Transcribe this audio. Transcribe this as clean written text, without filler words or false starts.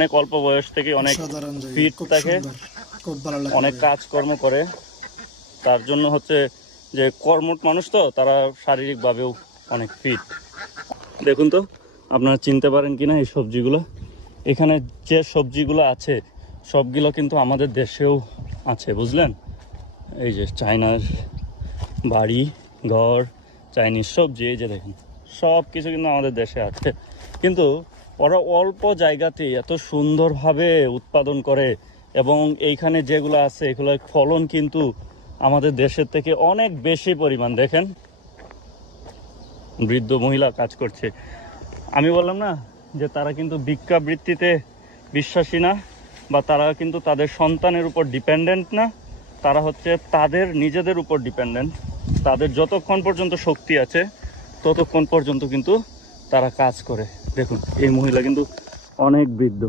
অনেক অল্প বয়স থেকে অনেক ফিট থাকে, অনেক কাজকর্ম করে। তার জন্য হচ্ছে যে কর্মঠ মানুষ, তো তারা শারীরিকভাবেও অনেক ফিট। দেখুন তো আপনারা চিনতে পারেন কিনা এই সবজিগুলো। এখানে যে সবজিগুলো আছে সবগুলো কিন্তু আমাদের দেশেও আছে, বুঝলেন? এই যে চায়নার বাড়ি ঘর, চাইনিজ সবজি, এই যে দেখেন সব কিছু কিন্তু আমাদের দেশে আছে। কিন্তু ওরা অল্প জায়গাতেই এত সুন্দরভাবে উৎপাদন করে, এবং এইখানে যেগুলো আছে এগুলোর ফলন কিন্তু আমাদের দেশের থেকে অনেক বেশি পরিমাণ। দেখেন বৃদ্ধ মহিলা কাজ করছে। আমি বললাম না যে তারা কিন্তু ভিক্ষাবৃত্তিতে বিশ্বাসী না, বা তারা কিন্তু তাদের সন্তানের উপর ডিপেন্ডেন্ট না, তারা হচ্ছে তাদের নিজেদের উপর ডিপেন্ডেন্ট। তাদের যতক্ষণ পর্যন্ত শক্তি আছে ততক্ষণ পর্যন্ত কিন্তু তারা কাজ করে। দেখুন এই মহিলা কিন্তু অনেক বৃদ্ধ।